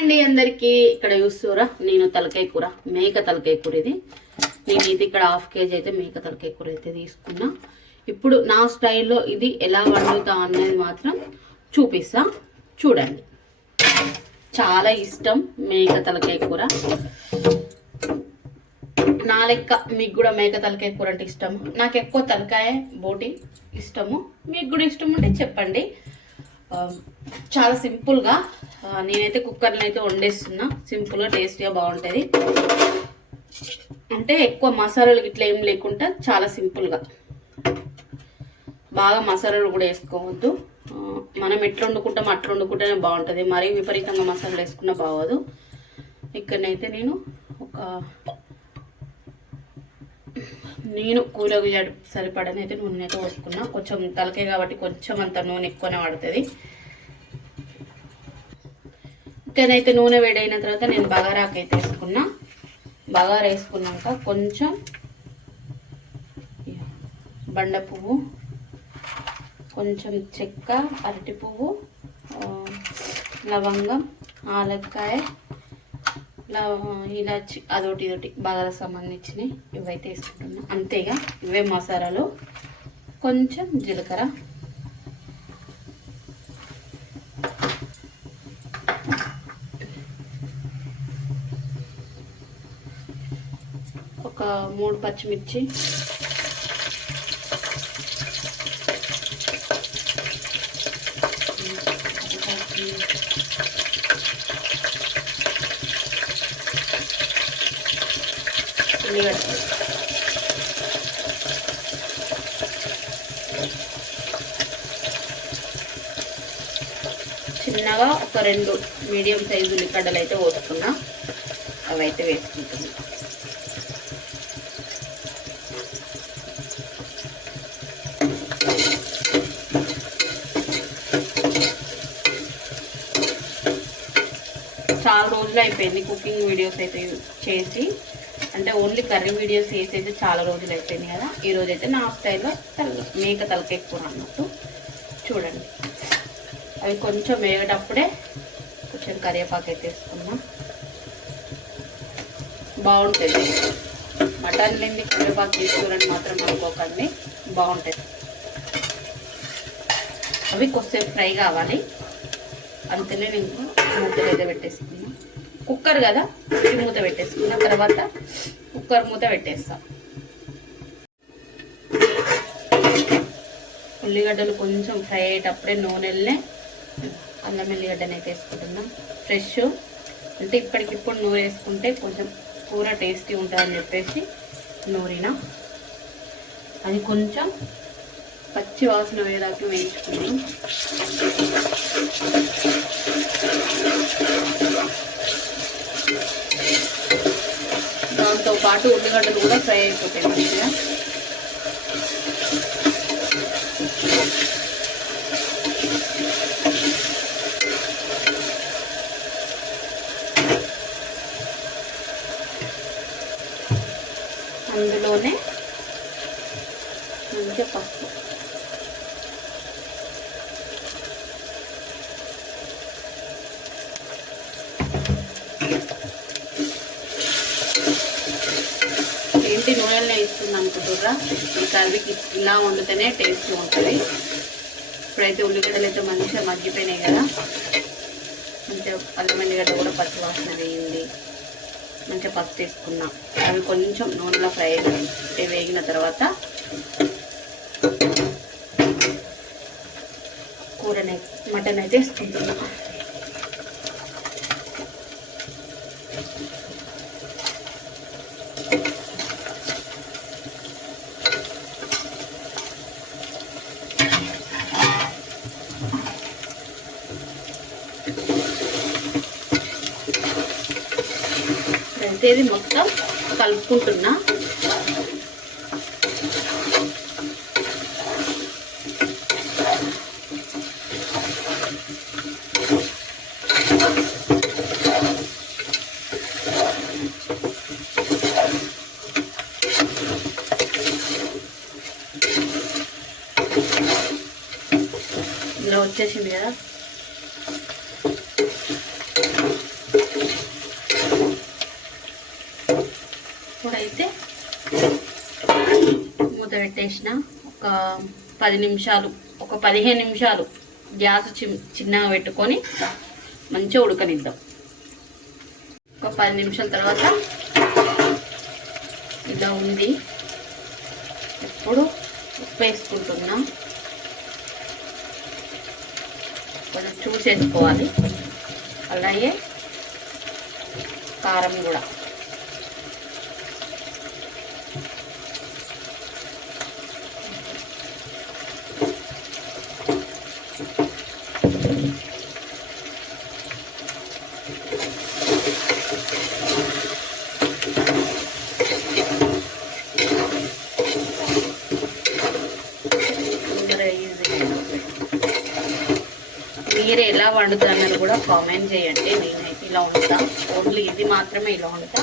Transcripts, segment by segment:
అండి అందరికి. ఇక్కడ చూస్తురా నేను తలకాయ కూర మేక తలకాయ కూర ఇది. నేను ఇది ఇక్కడ హాఫ్ కేజీ అయితే మేక తలకాయ కూర అయితే తీసుకున్నా. ఇప్పుడు నా స్టైల్లో ఇది ఎలా వండుతా అనేది మాత్రం చూపిస్తా. చూడండి. చాలా ఇష్టం మేక తలకాయ కూర. నా లెక్క మీకు కూడా మేక తలకాయ కూర అంటే ఇష్టము. నాకు ఎక్కువ తలకాయ బోటి ఇష్టము. మీకు కూడా ఇష్టం ఉంటే చెప్పండి. చాలా సింపుల్గా నేనైతే కుక్కర్లో అయితే వండేస్తున్నా. సింపుల్గా టేస్టీగా బాగుంటుంది. అంటే ఎక్కువ మసాలాలు ఇట్లా ఏం లేకుండా చాలా సింపుల్గా. బాగా మసాలాలు కూడా వేసుకోవద్దు. మనం ఎట్లా వండుకుంటాం అట్లా వండుకుంటేనే బాగుంటుంది. మరీ విపరీతంగా మసాలాలు వేసుకున్నా బాగోదు. ఇక్కడనైతే నేను ఒక నేను కూరకు సరిపడనైతే నూనె అయితే పోసుకున్నా. కొంచెం తలకే కాబట్టి కొంచెం అంత నూనె ఎక్కువనే పడుతుంది. ఇక్కడైతే నూనె వేడైన తర్వాత నేను బగారాకు అయితే వేసుకున్నా. బగారా వేసుకున్నాక కొంచెం బండ పువ్వు కొంచెం చెక్క అరటి పువ్వు లవంగం ఆలక్కాయ లవ- ఇలాచి అదొకటి ఇదొకటి బాగా సంబంధించినవి ఇవైతే వేసుకుంటున్నా. అంతేగా ఇవే మసాలాలు. కొంచెం జీలకర్ర. ఒక మూడు పచ్చిమిర్చి. ఉల్లిగడ్డ చిన్నగా ఒక రెండు మీడియం సైజు ఉల్లిగడ్డలు అయితే పోసుకున్నా. అవి అయితే చాలా రోజులు అయిపోయింది కుకింగ్ వీడియోస్ అయితే చేసి. అంటే ఓన్లీ కర్రీ వీడియోస్ చేసి అయితే చాలా రోజులు అయిపోయింది కదా. ఈ అయితే నా స్టైల్లో తల మేక తలకాయ కూర అన్నట్టు. చూడండి. అవి కొంచెం వేగేటప్పుడే కొంచెం కరివేపాకు అయితే వేసుకున్నాం బాగుంటుంది. మటన్ లేని కరివేపాకు తీసుకురండి మాత్రం అనుకోకండి. బాగుంటుంది అవి కొద్దిసేపు ఫ్రై కావాలి. అంతనే నేను మూతలు అయితే పెట్టేసుకున్నా. కుక్కర్ కదా ఈ మూత పెట్టేసుకున్న. తర్వాత కుక్కర్ మూత పెట్టేస్తా. ఉల్లిగడ్డలు కొంచెం ఫ్రై అయ్యేటప్పుడే నూనెల్నే అల్లం ఎల్లిగడ్డని అయితే వేసుకుంటున్నాం. ఫ్రెష్ అంటే ఇప్పటికిప్పుడు నూనె వేసుకుంటే కొంచెం కూర టేస్టీ ఉంటుందని చెప్పేసి నూరిన. అది కొంచెం పచ్చి వాసన వేయడానికి వేయించుకున్నాను. దాంతో పాటు ఉల్లిగడ్డలు కూడా ఫ్రై అయిపోతాయి మంచిగా అందులోనే మంచిగా పసుపు ఏంటి నూనెలనే ఇస్తుంది అనుకుంటుర్రా ఈ కర్రీకి ఇలా వండితేనే టేస్ట్ ఉంటుంది. ఇప్పుడైతే ఉల్లిగడ్డలు అయితే మంచిగా మగ్గిపోయినాయి కదా. మంచిగా అల్లం ఎల్లిగడ్డ కూడా పచ్చి వాసన వేయింది. మంచిగా పసుపు తీసుకున్నా. అవి కొంచెం నూనెలో ఫ్రై వేగిన తర్వాత కూరని మటన్ అయితే వేసుకుంటున్నాం. అయితే మొత్తం కలుపుకుంటున్నా. ఇలా వచ్చేసింది కదా. పెట్టేసిన ఒక పది నిమిషాలు ఒక పదిహేను నిమిషాలు గ్యాస్ చి- చిన్నగా పెట్టుకొని మంచిగా ఉడకనిద్దాం. ఒక పది నిమిషాల తర్వాత ఇలా ఉంది. ఇప్పుడు ఉప్పు వేసుకుంటున్నాం. కొంచెం చూసేసుకోవాలి. అలాగే కారం కూడా. మీరు ఎలా వండుతున్నారు కూడా కామెంట్ చేయండి. నేనైతే ఇలా వండుతా. ఓన్లీ ఇది మాత్రమే ఇలా వండుతా.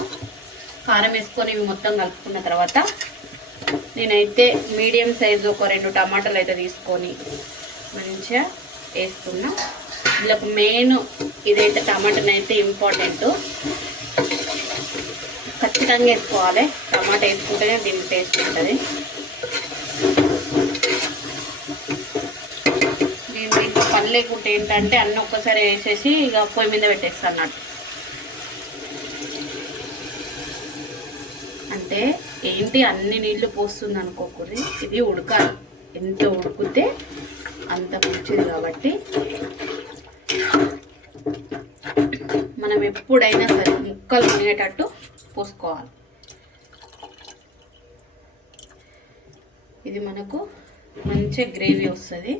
కారం వేసుకొని ఇవి మొత్తం కలుపుకున్న తర్వాత నేనైతే మీడియం సైజు ఒక రెండు టమాటాలు అయితే తీసుకొని మంచిగా వేస్తున్నా. ఇందులో మెయిన్ ఇదైతే టమాటా అయితే ఇంపార్టెంట్. ఖచ్చితంగా వేసుకోవాలి. టమాటా వేసుకుంటేనే దీన్ని టేస్ట్ ఉంటుంది. నేను ఇంకా పని లేకుంటే ఏంటంటే అన్నీ ఒక్కసారి వేసేసి ఇక పొయ్యి మీద పెట్టేస్తాను అన్నట్టు. అంటే ఏంటి అన్ని నీళ్ళు పోస్తుంది అనుకోకూడదు ఇది ఉడకాలి. ఎంత ఉడికితే అంత మంచిది కాబట్టి మనం ఎప్పుడైనా సరే ముక్కలు మునిగేటట్టు పోసుకోవాలి. ఇది మనకు మంచి గ్రేవీ వస్తుంది.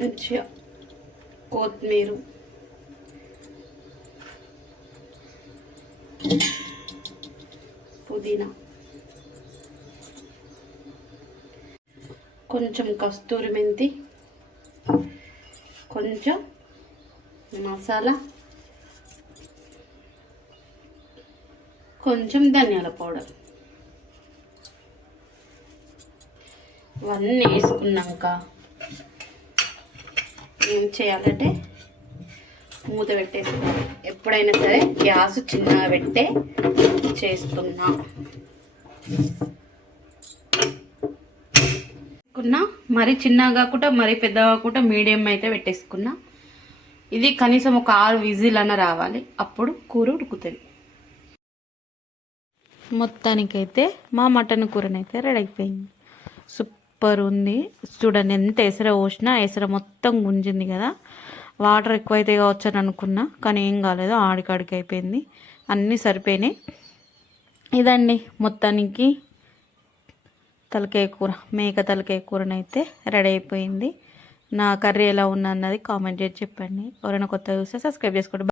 మంచిగా కొత్తిమీర పుదీనా. కొంచెం కస్తూరి మెంతి. కొంచెం మసాలా. కొంచెం ధనియాల పౌడర్. ఇవన్నీ వేసుకున్నాక ఏం చేయాలంటే మూత పెట్టేసుకోవాలి ఎప్పుడైనా సరే గ్యాస్ చిన్నగా పెట్టే చేస్తున్నా. కున్నా మరీ చిన్నగా కాకుండా మరీ పెద్దగా కాకుండా మీడియం అయితే పెట్టేసుకున్నా. ఇది కనీసం ఒక ఆరు విజిల్ అన్న రావాలి. అప్పుడు కూర ఉడుకుతుంది. మొత్తానికైతే మా మటన్ కూరనైతే రెడీ అయిపోయింది. సూపర్ ఉంది. చూడండి ఎంత ఎసర పోసినా ఎసర మొత్తం గుంజింది కదా. వాటర్ ఎక్కువైతే కావచ్చు అని అనుకున్నా కానీ ఏం కాలేదు. ఆడికాడికి అయిపోయింది. అన్నీ సరిపోయినాయి. ఇదండి మొత్తానికి తలకాయ కూర మేక తలకాయ కూరనైతే రెడీ అయిపోయింది. నా కర్రీ ఎలా ఉందన్నది కామెంట్ చేసి చెప్పండి. ఎవరైనా కొత్త చూస్తే సబ్స్క్రైబ్ చేసుకోండి.